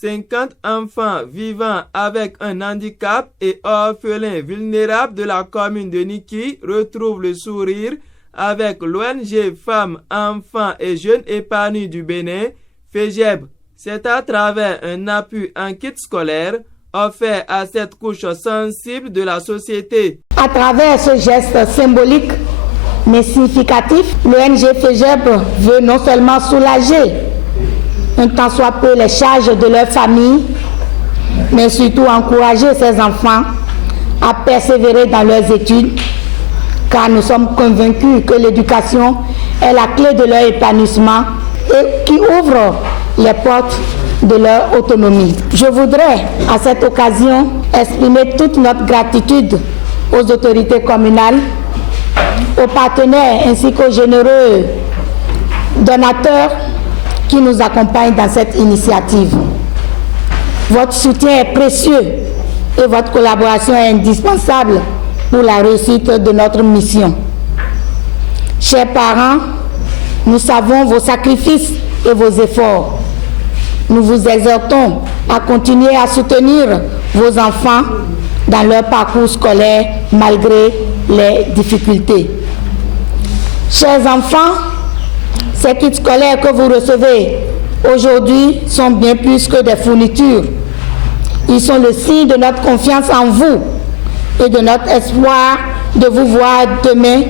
50 enfants vivant avec un handicap et orphelins vulnérables de la commune de Niki retrouvent le sourire avec l'ONG Femmes, Enfants et Jeunes Épanouis du Bénin, FEJEB. C'est à travers un appui en kit scolaire offert à cette couche sensible de la société. À travers ce geste symbolique mais significatif, l'ONG FEJEB veut non seulement soulager un tant soit peu les charges de leur famille, mais surtout encourager ces enfants à persévérer dans leurs études, car nous sommes convaincus que l'éducation est la clé de leur épanouissement et qui ouvre les portes de leur autonomie. Je voudrais à cette occasion exprimer toute notre gratitude aux autorités communales, aux partenaires ainsi qu'aux généreux donateurs qui nous accompagnent dans cette initiative. Votre soutien est précieux et votre collaboration est indispensable pour la réussite de notre mission. Chers parents, nous savons vos sacrifices et vos efforts. Nous vous exhortons à continuer à soutenir vos enfants dans leur parcours scolaire malgré les difficultés. Chers enfants, ces kits scolaires que vous recevez aujourd'hui sont bien plus que des fournitures. Ils sont le signe de notre confiance en vous et de notre espoir de vous voir demain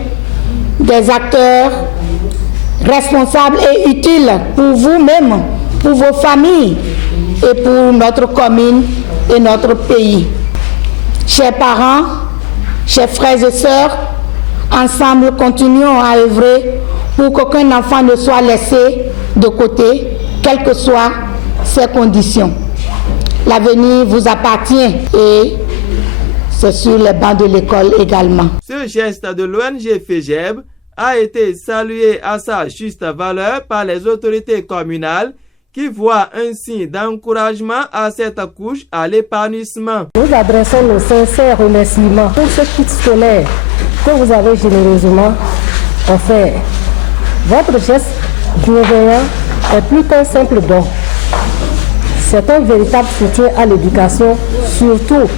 des acteurs responsables et utiles pour vous-même, pour vos familles et pour notre commune et notre pays. Chers parents, chers frères et sœurs, ensemble continuons à œuvrer pour qu'aucun enfant ne soit laissé de côté, quelles que soient ses conditions. L'avenir vous appartient et c'est sur les bancs de l'école également. Ce geste de l'ONG FEJEB a été salué à sa juste valeur par les autorités communales qui voient un signe d'encouragement à cette couche à l'épanouissement. Nous adressons nos sincères remerciements pour ce kit scolaire que vous avez généreusement offert. Votre geste bienveillant est plus qu'un simple don. C'est un véritable soutien à l'éducation, surtout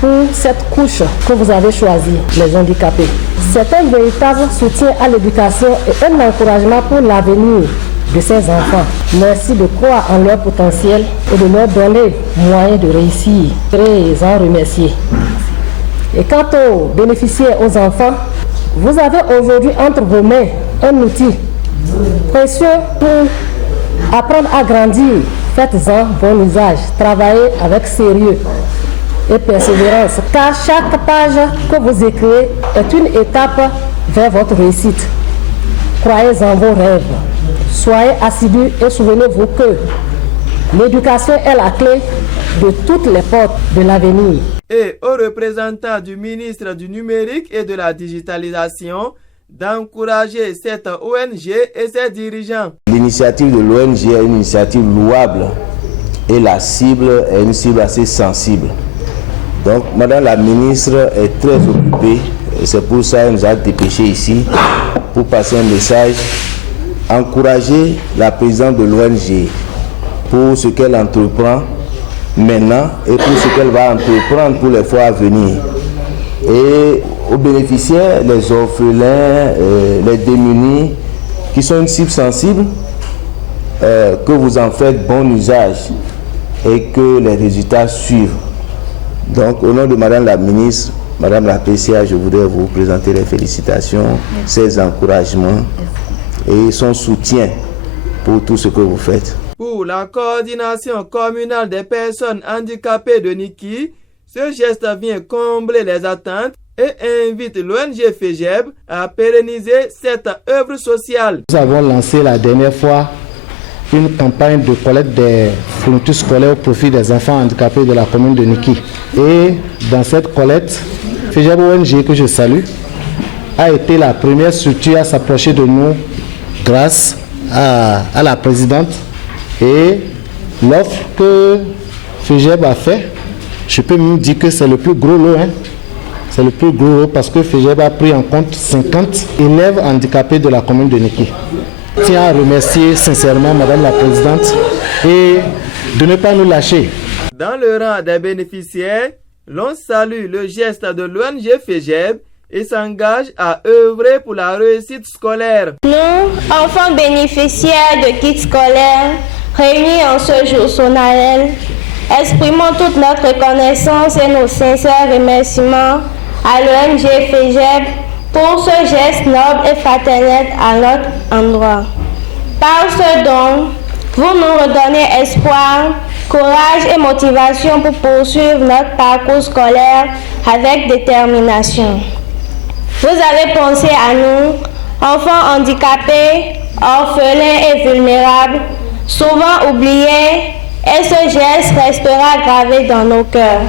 pour cette couche que vous avez choisie, les handicapés. C'est un véritable soutien à l'éducation et un encouragement pour l'avenir de ces enfants. Merci de croire en leur potentiel et de leur donner moyen de réussir. Très en remercier. Et quant aux bénéficiaires, aux enfants, vous avez aujourd'hui entre vos mains un outil précieux pour apprendre à grandir. Faites-en bon usage. Travaillez avec sérieux et persévérance, car chaque page que vous écrivez est une étape vers votre réussite. Croyez en vos rêves. Soyez assidus et souvenez-vous que l'éducation est la clé de toutes les portes de l'avenir. Et aux représentants du ministre du Numérique et de la Digitalisation d'encourager cette ONG et ses dirigeants. L'initiative de l'ONG est une initiative louable et la cible est une cible assez sensible. Donc, Madame la ministre est très occupée et c'est pour ça qu'elle nous a dépêché ici pour passer un message, encourager la présidente de l'ONG pour ce qu'elle entreprend maintenant et pour ce qu'elle va entreprendre pour les fois à venir. Et aux bénéficiaires, les orphelins, les démunis, qui sont une cible sensible, que vous en faites bon usage et que les résultats suivent. Donc, au nom de Madame la ministre, Madame la PCA, je voudrais vous présenter les félicitations, ses encouragements et son soutien pour tout ce que vous faites. Pour la coordination communale des personnes handicapées de Niki, ce geste vient combler les attentes et invite l'ONG FEJEB à pérenniser cette œuvre sociale. Nous avons lancé la dernière fois une campagne de collecte des fournitures scolaires au profit des enfants handicapés de la commune de Niki. Et dans cette collecte, FEJEB ONG, que je salue, a été la première structure à s'approcher de nous grâce à la présidente. Et l'offre que FEJEB a fait, je peux même dire que c'est le plus gros lot. C'est le plus gros lot parce que FEJEB a pris en compte 50 élèves handicapés de la commune de Niki. Je tiens à remercier sincèrement Madame la Présidente et de ne pas nous lâcher. Dans le rang des bénéficiaires, l'on salue le geste de l'ONG FEJEB et s'engage à œuvrer pour la réussite scolaire. Nous, enfants bénéficiaires de kits scolaires, réunis en ce jour solennel, exprimons toute notre reconnaissance et nos sincères remerciements à l'ONG FEJEB pour ce geste noble et fraternel à notre endroit. Par ce don, vous nous redonnez espoir, courage et motivation pour poursuivre notre parcours scolaire avec détermination. Vous avez pensé à nous, enfants handicapés, orphelins et vulnérables, souvent oubliés, et ce geste restera gravé dans nos cœurs.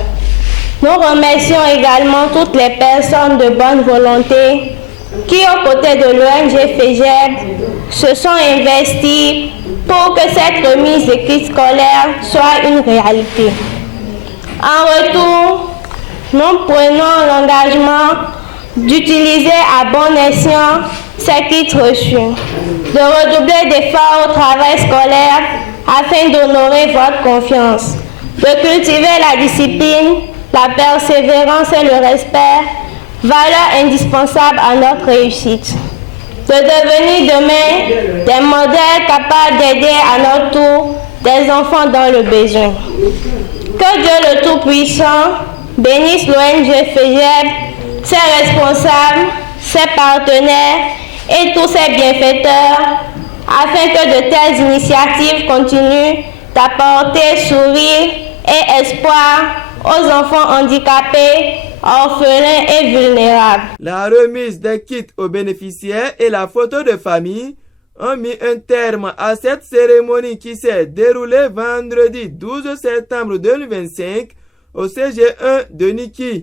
Nous remercions également toutes les personnes de bonne volonté qui, aux côtés de l'ONG FEJEB, se sont investies pour que cette remise de kits scolaires soit une réalité. En retour, nous prenons l'engagement d'utiliser à bon escient ces kits reçus, de redoubler d'efforts au travail scolaire afin d'honorer votre confiance, de cultiver la discipline, la persévérance et le respect, valeurs indispensables à notre réussite, de devenir demain des modèles capables d'aider à notre tour des enfants dans le besoin. Que Dieu le Tout-Puissant bénisse l'ONG FEJEB, ses responsables, ses partenaires et tous ses bienfaiteurs, afin que de telles initiatives continuent d'apporter sourire et espoir aux enfants handicapés, orphelins et vulnérables. La remise des kits aux bénéficiaires et la photo de famille ont mis un terme à cette cérémonie qui s'est déroulée vendredi 12 septembre 2025 au CG1 de Niki.